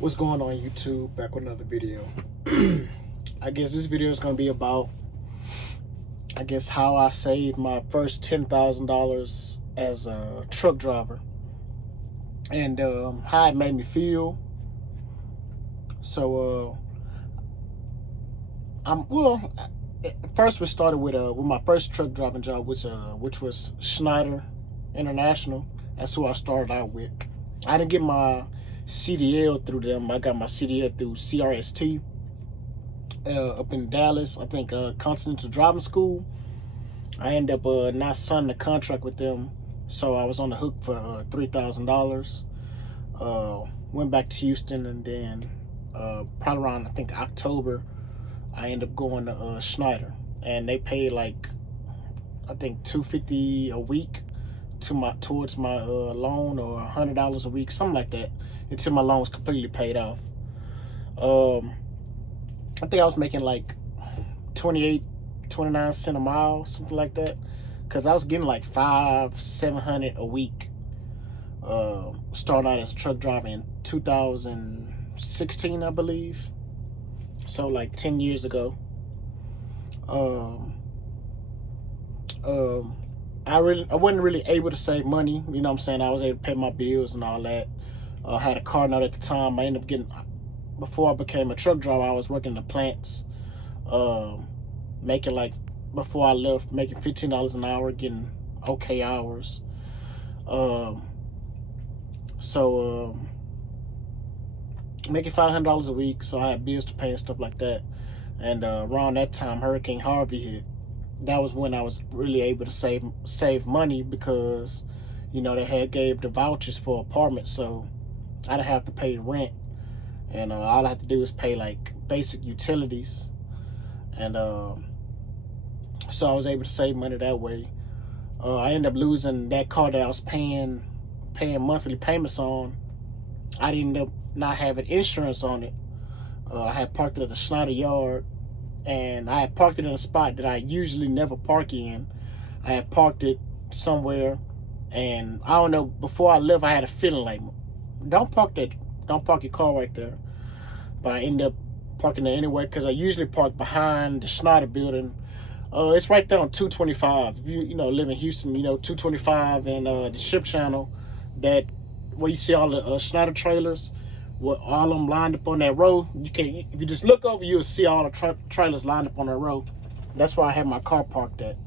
What's going on YouTube? Back with another video. I guess this video is going to be about, how I saved my first $10,000 as a truck driver, and how it made me feel. So first we started with my first truck driving job, which was Schneider International. That's who I started out with. I didn't get my CDL through them. I got my CDL through CRST up in Dallas. I think Continental Driving School. I ended up not signing a contract with them, so I was on the hook for $3,000. Went back to Houston, and then probably around October, I ended up going to Schneider, and they paid like I think $250 a week towards my loan, or $100 a week, something like that, until my loan was completely paid off. I think I was making like 29 cents a mile, something like that, because I was getting like $700 a week. Starting out as a truck driver in 2016, I believe. So like 10 years ago. I wasn't really able to save money. You know what I'm saying? I was able to pay my bills and all that. I had a car note at the time. I ended up getting, before I became a truck driver, I was working in the plants, making like, before I left, making $15 an hour, getting okay hours. Making $500 a week, so I had bills to pay and stuff like that. And around that time, Hurricane Harvey hit. That was when I was really able to save money, because they had gave the vouchers for apartments, so I didn't have to pay rent, and all I had to do is pay like basic utilities, and so I was able to save money that way. I ended up losing that car that I was paying monthly payments on. I ended up not having insurance on it. I had parked it at the Schneider yard, and I had parked it in a spot that I usually never park in. I had parked it somewhere, and I don't know, before I left, I had a feeling like, don't park your car right there. But I ended up parking there anyway, because I usually park behind the Schneider building. It's right there on 225. If you live in Houston, 225 and the Ship Channel, that where you see all the Schneider trailers, with all of them lined up on that row. If you just look over, you'll see all the trailers lined up on that row. That's where I have my car parked at,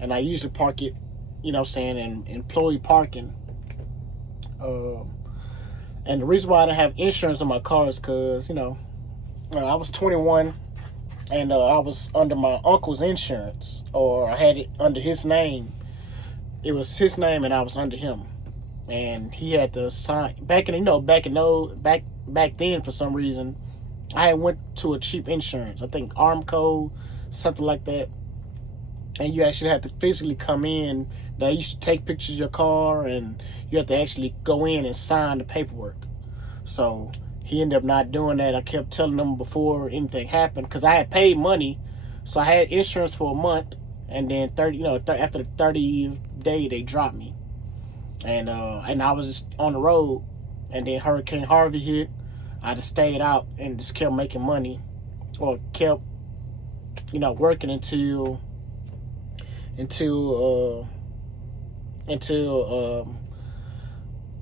and I usually park it, in employee parking. And the reason why I didn't have insurance on my car is because I was 21, and I was under my uncle's insurance, or I had it under his name. It was his name, and I was under him, and he had to sign back then. For some reason, I had went to a cheap insurance, I think Armco, something like that, and you actually had to physically come in. They used to take pictures of your car, and you have to actually go in and sign the paperwork. So he ended up not doing that. I kept telling them before anything happened, because I had paid money, so I had insurance for a month, and then after the 30th day, they dropped me, and I was just on the road, and then Hurricane Harvey hit. I just stayed out and just kept making money, or kept working until I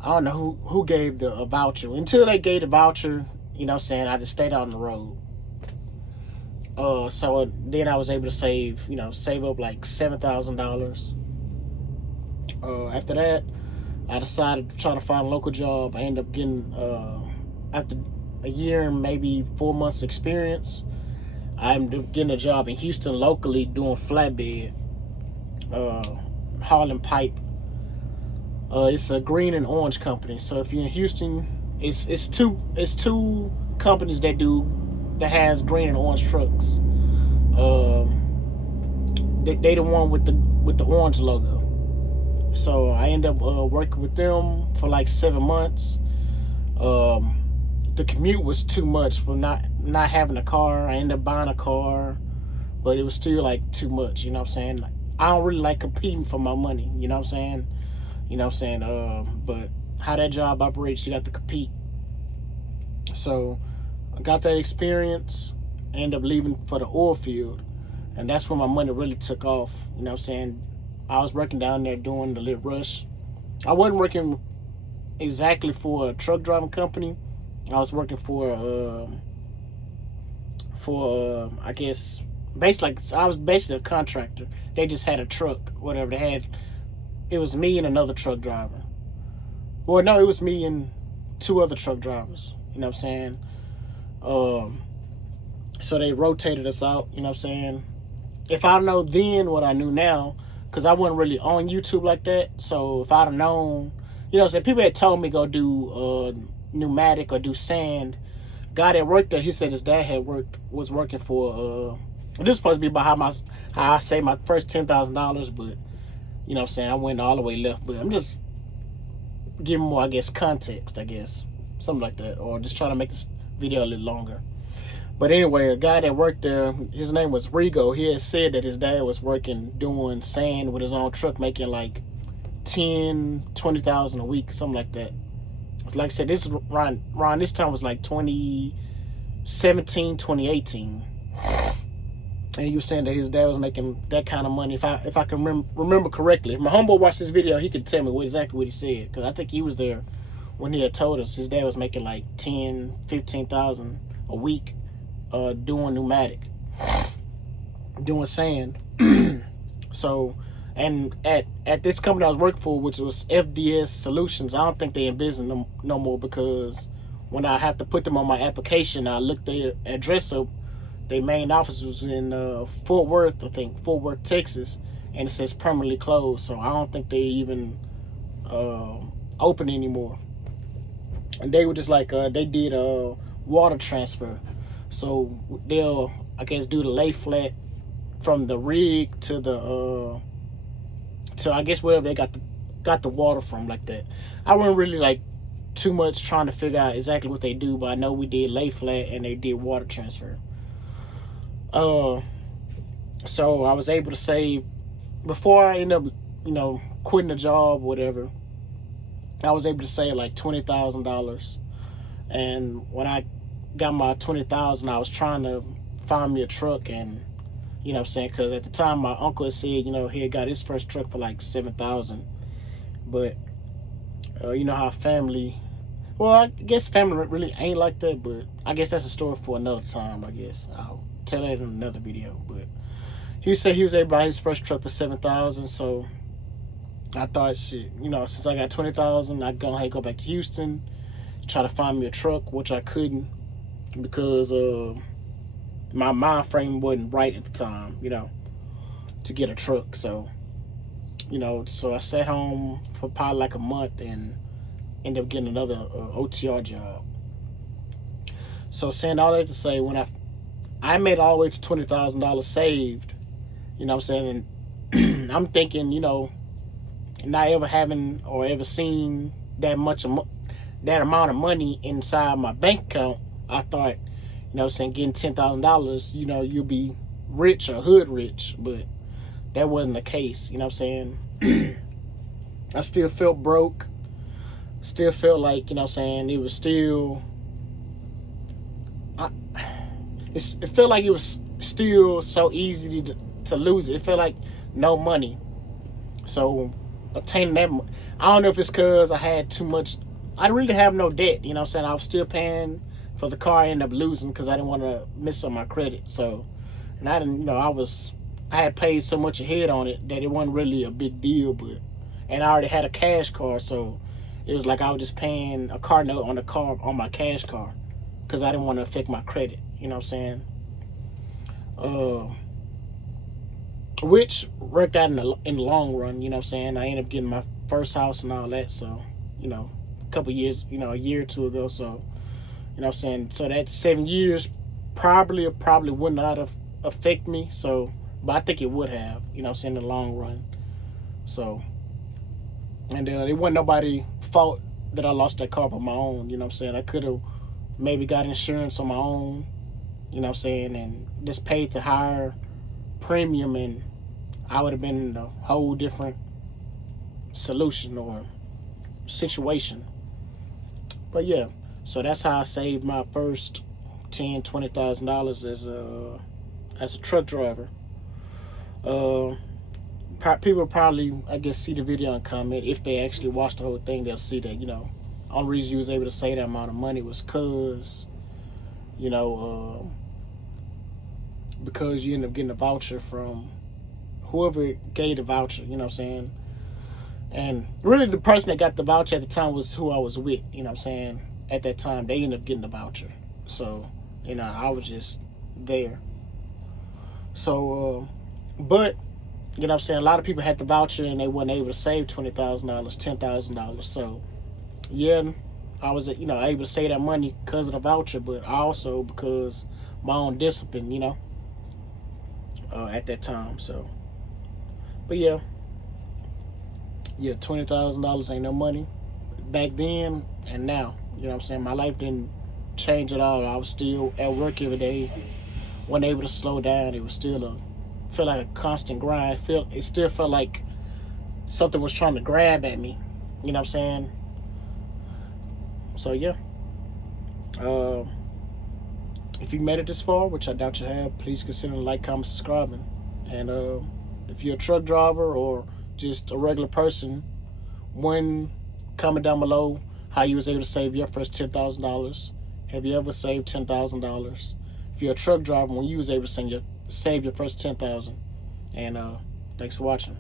don't know who gave the voucher. Until they gave the voucher, I just stayed out on the road. So then I was able to save up like $7,000. After that, I decided to try to find a local job. I ended up getting, after a year and maybe 4 months experience, I ended up getting a job in Houston locally doing flatbed, hauling pipe. It's a green and orange company. So if you're in Houston, it's two companies that has green and orange trucks. They the one with the orange logo. So I ended up working with them for like 7 months. The commute was too much for not having a car. I ended up buying a car, but it was still like too much. I don't really like competing for my money. But how that job operates, you got to compete. So I got that experience, ended up leaving for the oil field. And that's when my money really took off. You know what I'm saying? I was working down there doing the lit rush. I wasn't working exactly for a truck driving company. I was working for I guess basically like, I was basically a contractor. They just had a truck, whatever they had. It was me and another truck driver. Well, no, it was me and two other truck drivers. You know what I'm saying? So they rotated us out. You know what I'm saying? If I know then what I knew now, because I wasn't really on YouTube like that. So if I'd have known, you know what I'm saying? People had told me go do pneumatic or do sand. Guy that worked there, he said his dad was working for this is supposed to be about how I saved my first $10,000, but you know what I'm saying, I went all the way left. But I'm just giving more, I guess, context, I guess. Something like that. Or just trying to make this video a little longer. But anyway, a guy that worked there, his name was Rigo. He had said that his dad was working doing sand with his own truck, making like 10, 20,000 a week, something like that. Like I said, this is around this time was like 2017, 2018. And he was saying that his dad was making that kind of money. If I can remember correctly. If my homeboy watched this video, he could tell me exactly what he said. Because I think he was there when he had told us his dad was making like 10, 15,000 a week doing pneumatic, doing sand. So, and at this company I was working for, which was FDS Solutions, I don't think they in business no more, because when I have to put them on my application, I looked their address up. Their main office was in Fort Worth, I think, Fort Worth, Texas, and it says permanently closed. So I don't think they even open anymore. And they were just like they did water transfer. So they'll, I guess, do the lay flat from the rig to the to I guess wherever they got the water from, like that. I wasn't really like too much trying to figure out exactly what they do, but I know we did lay flat and they did water transfer. So I was able to save, before I ended up, quitting the job or whatever, I was able to save like $20,000. And when I got my $20,000, I was trying to find me a truck, and you know what I'm saying, because at the time my uncle had said, he had got his first truck for like $7,000. But you know how family, well, I guess family really ain't like that, but I guess that's a story for another time. I guess I'll tell that in another video. But he said he was able to buy his first truck for $7,000. So I thought, shit, since I got $20,000, I'd go ahead and go back to Houston, try to find me a truck, which I couldn't, because my mind frame wasn't right at the time, to get a truck. So, so I sat home for probably like a month and ended up getting another OTR job. So saying all that to say, when I made all the way to $20,000 saved, you know what I'm saying, and I'm thinking, not ever having or ever seen that amount of money inside my bank account, I thought, getting $10,000, you'll be rich or hood rich, but that wasn't the case. You know what I'm saying? I still felt broke. Still felt like, it was still, it felt like it was still so easy to lose it. It felt like no money. So obtaining that, I don't know if it's because I had too much. I really have no debt. You know what I'm saying? I was still paying for the car. I ended up losing because I didn't want to miss on my credit. So, and I didn't, I had paid so much ahead on it that it wasn't really a big deal. And I already had a cash car, so it was like I was just paying a car note on my cash car, because I didn't want to affect my credit. You know what I'm saying? Which worked out in the long run. You know what I'm saying? I ended up getting my first house and all that. So, a couple years, a year or two ago. So, you know what I'm saying? So that 7 years probably would not have affected me. So, but I think it would have, in the long run. So, and it wasn't nobody's fault that I lost that car by my own. You know what I'm saying? I could have maybe got insurance on my own, you know what I'm saying, and just paid the higher premium, and I would have been in a whole different solution or situation. But yeah, So that's how I saved my first $10,000-$20,000 as a truck driver. Uh, People probably, I guess, see the video and comment. If they actually watch the whole thing, they'll see that, only reason you was able to save that amount of money was because you ended up getting a voucher from whoever gave the voucher, you know what I'm saying? And really the person that got the voucher at the time was who I was with, you know what I'm saying? At that time, they ended up getting the voucher. So, I was just there. So, but, you know what I'm saying? A lot of people had the voucher and they weren't able to save $20,000, $10,000. So, yeah, I was, able to save that money because of the voucher, but also because my own discipline, at that time. So, but yeah, $20,000 ain't no money back then and now. You know what I'm saying? My life didn't change at all. I was still at work every day, wasn't able to slow down. It was still felt like a constant grind. It still felt like something was trying to grab at me. You know what I'm saying? So yeah. If you made it this far, which I doubt you have, please consider like, comment, subscribing. And if you're a truck driver or just a regular person, comment down below how you was able to save your first $10,000. Have you ever saved $10,000? If you're a truck driver, when you was able to save your first $10,000. And thanks for watching.